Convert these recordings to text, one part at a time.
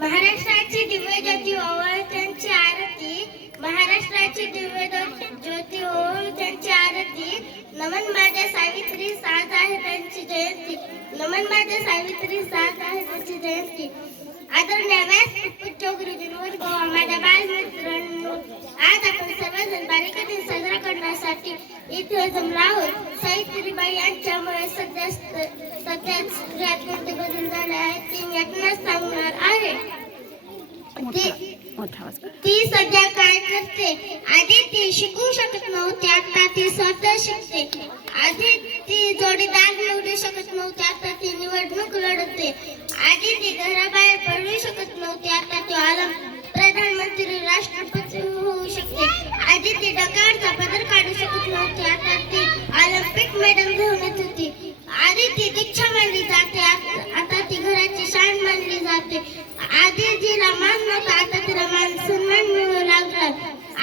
महाराष्ट्राची दिव्य ज्योती ओवाळ त्यांची आरती, महाराष्ट्राची दिव्य ज्योती ओवाळ त्यांची आरती. नमन माझ्या सावित्री साज आहे त्यांची जयंती, नमन माझ्या सावित्री साज आहे त्यांची जयंती. आदरणीय व्यासपीठ गुरुजींवर गोवा माझ्या बालमित्रांनो, आज आपण सर्वजण बालिका दिन साजरा करण्यासाठी इथे जमलो आहोत. सावित्रीबाई यांच्यामुळे सध्याच स्त्रियात कोणते बदल झाले आहेत ते मी आपणास सांगणार आहे. ती सध्या काय करते? आधी ती शिकू शकत नव्हती, आता ती स्वतः शिकते. आधी ती जोडीदार निवडू शकत नव्हती, आता ती निवडणूक लढते. आधी ती घराबाहेर पडू शकत नव्हती, आता ती प्रधानमंत्री राष्ट्रपती होऊ शकते. आधी ती डकाळचा पदर काढू शकत नव्हती, आता ती ऑलिम्पिक मेडल घेऊन येत होती. आधी ती दीक्षा मानली जाते, आता ती घराची शान मानली जाते. आधी जिला मान नव्हता, आता तिला मान सन्मान मिळू लागला.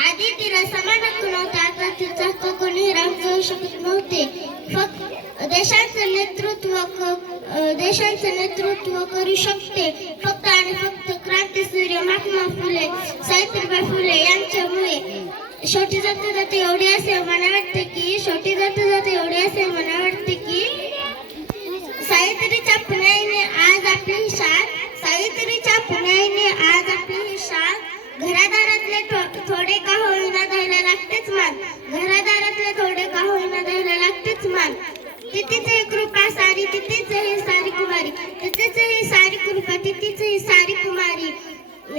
आधी तिला समान हक्क नव्हता, आता तिचा हक्क कोणी राखू शकत नव्हते. फक्त देशाचं नेतृत्व करू शकते फक्त आणि फक्त क्रांतीसूर्य महात्मा फुले सावित्रीबाई फुले यांच्यामुळे. शेवटी जाते जाते एवढे असे मला वाटते की सावित्रीच्या पुण्याईने आज आपली शान, सावित्रीच्या पुण्याईने आज आपली शान. घरादारातले थोडे का होईना द्यायला लागतेच मान, घरादारातले थोडे का होईना द्यायला लागतेच मान. तिथेच ही कृपा सारी, तिथेच ही सारी कुमारी, तिथेच ही सारी कृपा, तिथेच ही सारी कुमारी.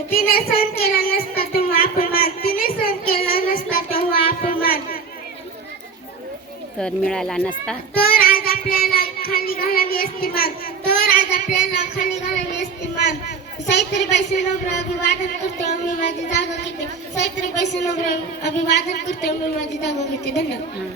तिने सहन केला नसता तेव्हा अपमान, तिने सहन केला नसता तेव्हा अपमान. तर मिळाला नसता तर आज आपल्याला खाली घालावी असती मान, तर आज आपल्याला खाली घालावी असती मान. सावित्रीबाई फुले अभिवादन करते मी माझी जागा घेते, सावित्रीबाई फुले अभिवादन करते मी माझी जागा घेते. धन्यवाद.